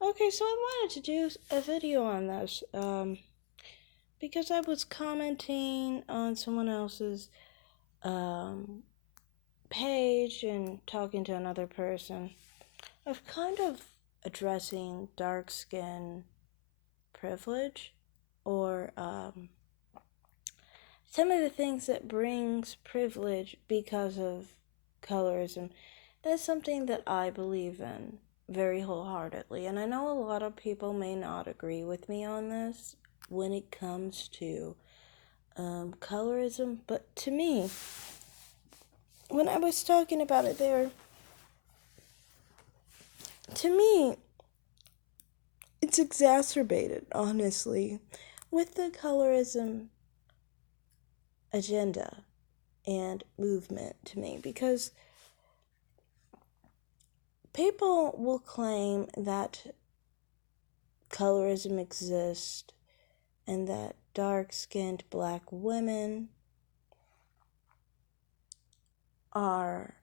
Okay, so I wanted to do a video on this because I was commenting on someone else's um, page and talking to another person of kind of addressing dark skin privilege or some of the things that brings privilege because of colorism. That's something that I believe in very wholeheartedly. And I know a lot of people may not agree with me on this when it comes to colorism, but to me, when I was talking about it there, to me, it's exacerbated, honestly, with the colorism agenda and movement to me because people will claim that colorism exists and that dark-skinned black women are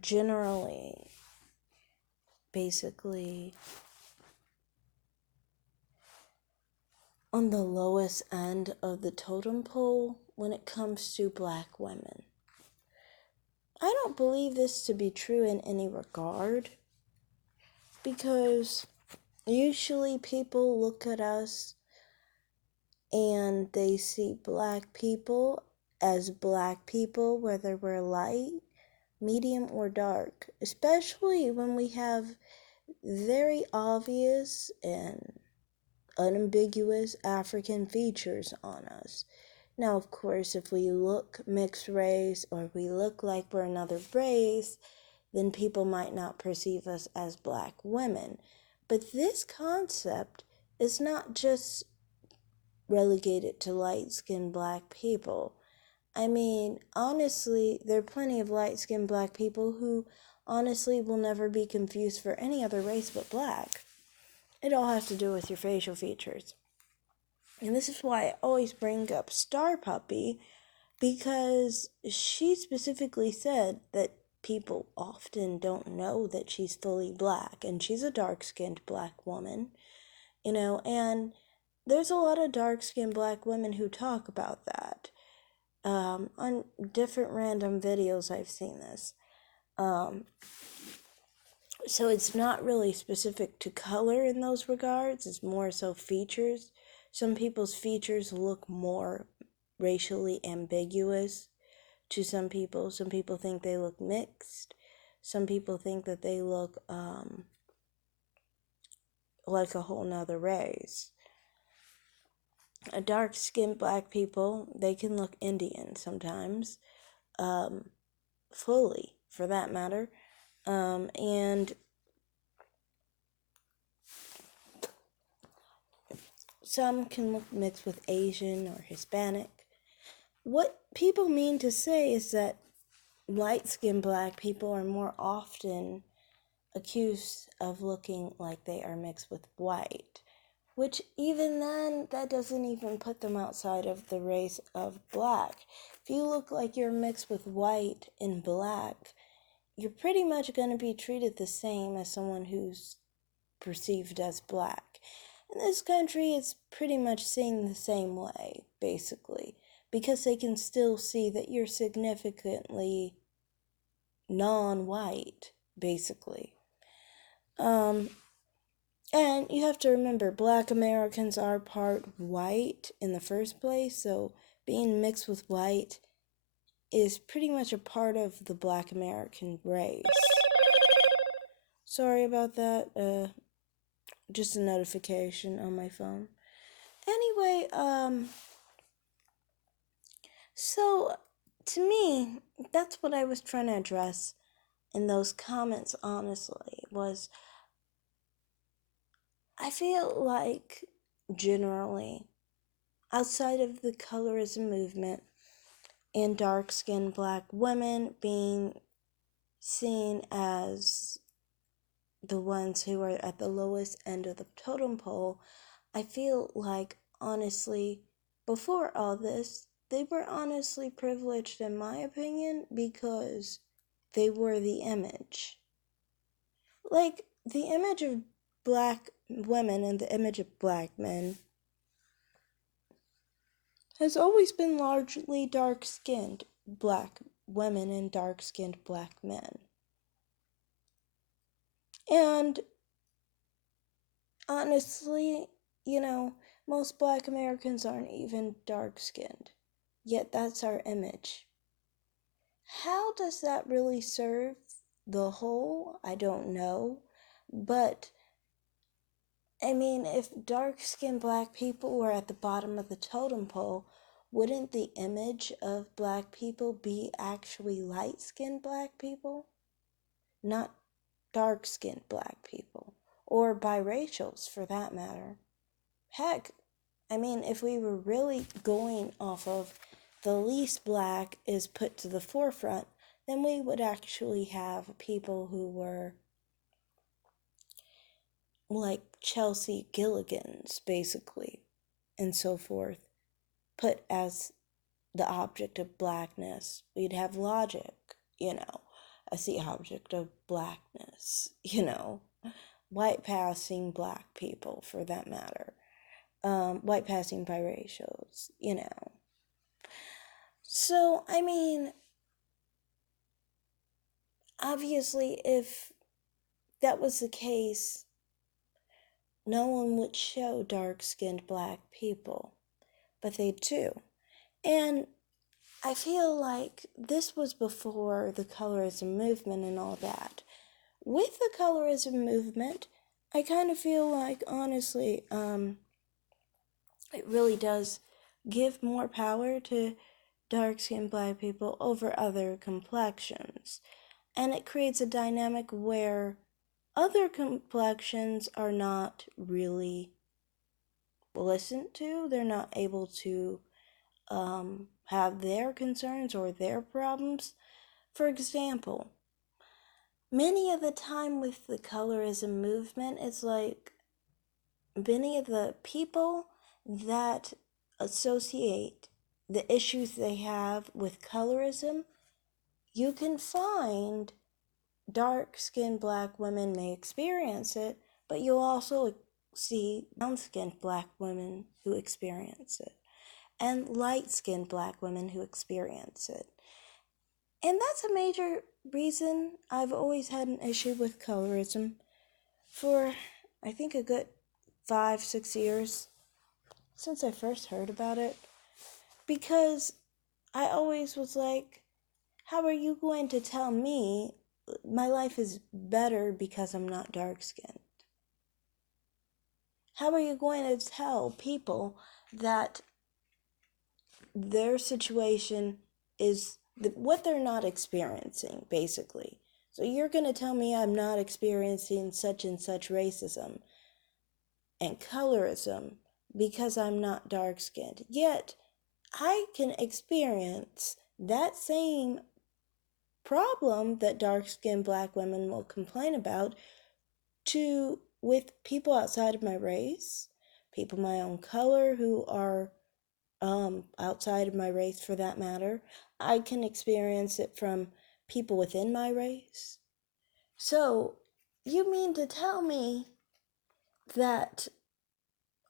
generally basically on the lowest end of the totem pole when it comes to black women. I don't believe this to be true in any regard because usually people look at us and they see black people as black people, whether we're light, medium, or dark, especially when we have very obvious and unambiguous African features on us. Now, of course, if we look mixed race or we look like we're another race, then people might not perceive us as black women. But this concept is not just relegated to light-skinned black people. I mean, honestly, there are plenty of light-skinned black people who honestly will never be confused for any other race but black. It all has to do with your facial features. And this is why I always bring up Star Puppy, because she specifically said that people often don't know that she's fully black, and she's a dark-skinned black woman, and there's a lot of dark-skinned black women who talk about that. On different random videos I've seen this. So it's not really specific to color in those regards, it's more so features. Some people's features look more racially ambiguous to some people. Some people think they look mixed. Some people think that they look like a whole nother race. Dark-skinned black people, they can look Indian sometimes, fully for that matter. And some can look mixed with Asian or Hispanic. What people mean to say is that light-skinned black people are more often accused of looking like they are mixed with white, which even then, that doesn't even put them outside of the race of black. If you look like you're mixed with white and black, you're pretty much going to be treated the same as someone who's perceived as black. In this country, it's pretty much seen the same way, basically, because they can still see that you're significantly non-white, basically. And you have to remember, black Americans are part white in the first place, so being mixed with white is pretty much a part of the black American race. Sorry about that, just a notification on my phone. Anyway, so to me, that's what I was trying to address in those comments, honestly, was I feel like generally, outside of the colorism movement and dark-skinned black women being seen as the ones who are at the lowest end of the totem pole, I feel like, honestly, before all this, they were honestly privileged, in my opinion, because they were the image. like, the image of black women and the image of black men has always been largely dark-skinned black women and dark-skinned black men. And honestly, most black Americans aren't even dark-skinned, yet that's our image. How does that really serve the whole? I don't know. But, I mean, if dark-skinned black people were at the bottom of the totem pole, wouldn't the image of black people be actually light-skinned black people? Not dark-skinned black people. Or biracials, for that matter. Heck, I mean, if we were really going off of the least black is put to the forefront, then we would actually have people who were like Chelsea Gilligan's, basically, and so forth, put as the object of blackness. We'd have Logic, as the object of blackness, white passing black people, for that matter. White passing biracials, So, I mean, obviously, if that was the case, no one would show dark-skinned black people, but they do. And I feel like this was before the colorism movement and all that. With the colorism movement, I kind of feel like, honestly, it really does give more power to dark-skinned black people over other complexions. And it creates a dynamic where other complexions are not really listened to. They're not able to have their concerns or their problems. For example, many of the time with the colorism movement, it's like many of the people that associate the issues they have with colorism, you can find dark-skinned black women may experience it, but you'll also see brown-skinned black women who experience it, and light-skinned black women who experience it. And that's a major reason I've always had an issue with colorism for, I think, a good 5-6 years since I first heard about it. Because I always was like, how are you going to tell me my life is better because I'm not dark-skinned? How are you going to tell people that their situation is what they're not experiencing, basically? So you're going to tell me I'm not experiencing such and such racism and colorism because I'm not dark-skinned. Yet, I can experience that same problem that dark-skinned black women will complain about with people outside of my race, people my own color who are outside of my race, for that matter. I can experience it from people within my race. So, you mean to tell me that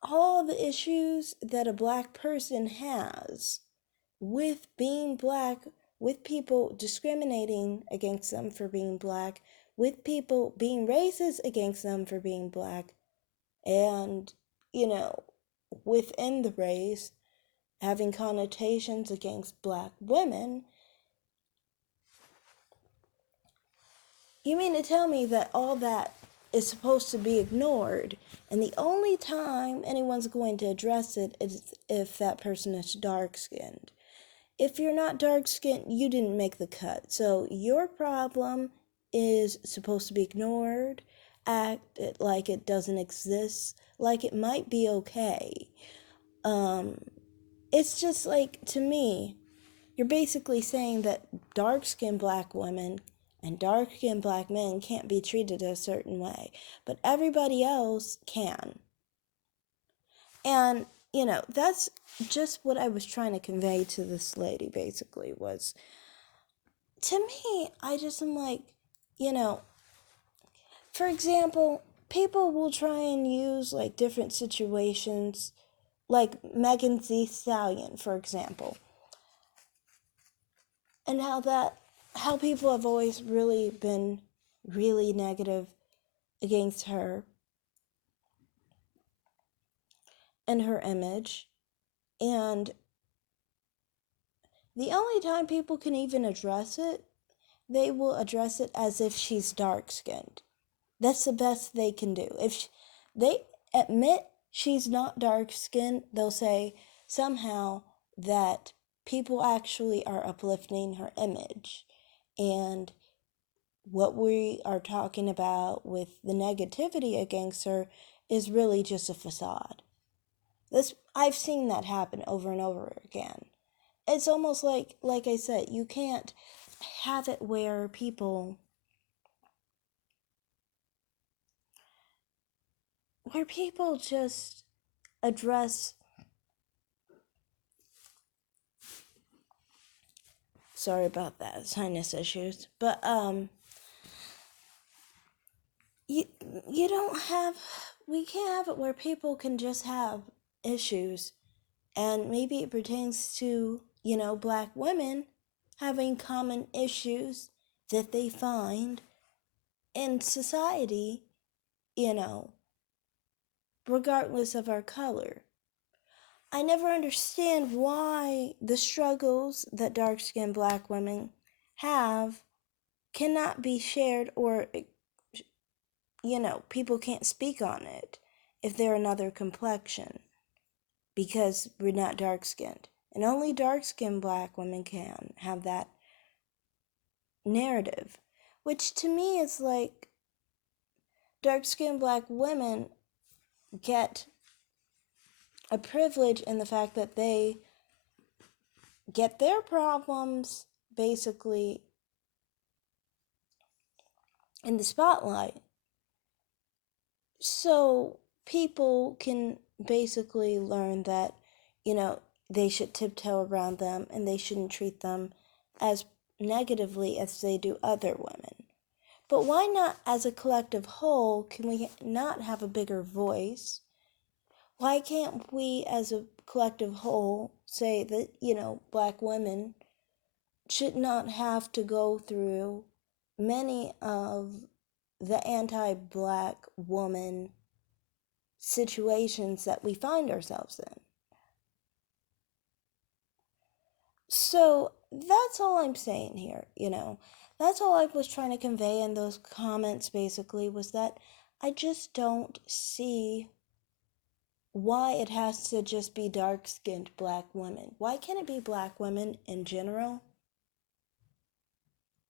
all the issues that a black person has with being black, with people discriminating against them for being black, with people being racist against them for being black, and, within the race, having connotations against black women, you mean to tell me that all that is supposed to be ignored, and the only time anyone's going to address it is if that person is dark-skinned? If you're not dark-skinned, you didn't make the cut. So your problem is supposed to be ignored, acted like it doesn't exist, like it might be okay. It's just like, to me, you're basically saying that dark-skinned black women and dark-skinned black men can't be treated a certain way, but everybody else can. And, that's just what I was trying to convey to this lady, basically, was, to me, I just am like, For example, people will try and use like different situations, like Megan Thee Stallion, for example, and how people have always really been really negative against her and her image. And the only time people can even address it, they will address it as if she's dark skinned. That's the best they can do. If they admit she's not dark skinned, they'll say somehow that people actually are uplifting her image. And what we are talking about with the negativity against her is really just a facade. I've seen that happen over and over again. It's almost like I said, you can't have it where people just address, sorry about that, sinus issues, but you you don't have we can't have it where people can just have issues, and maybe it pertains to, black women having common issues that they find in society, you know, regardless of our color. I never understand why the struggles that dark skinned black women have cannot be shared, or, people can't speak on it if they're another complexion because we're not dark skinned. And only dark skinned black women can have that narrative, which to me is like dark skinned black women get a privilege in the fact that they get their problems basically in the spotlight. So people can basically learn that, they should tiptoe around them and they shouldn't treat them as negatively as they do other women. But why not, as a collective whole, can we not have a bigger voice? Why can't we, as a collective whole, say that, black women should not have to go through many of the anti-black woman situations that we find ourselves in? So that's all I'm saying here, That's all I was trying to convey in those comments, basically, was that I just don't see why it has to just be dark-skinned black women. Why can't it be black women in general?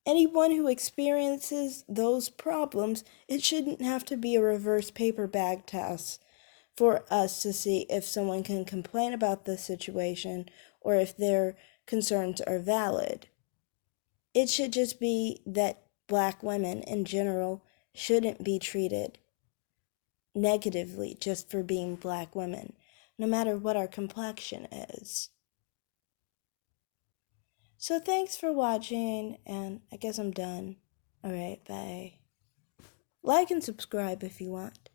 Anyone who experiences those problems, it shouldn't have to be a reverse paper bag test for us to see if someone can complain about the situation or if their concerns are valid. It should just be that black women in general shouldn't be treated negatively just for being black women, no matter what our complexion is. So thanks for watching, and I guess I'm done. Alright, bye. Like and subscribe if you want.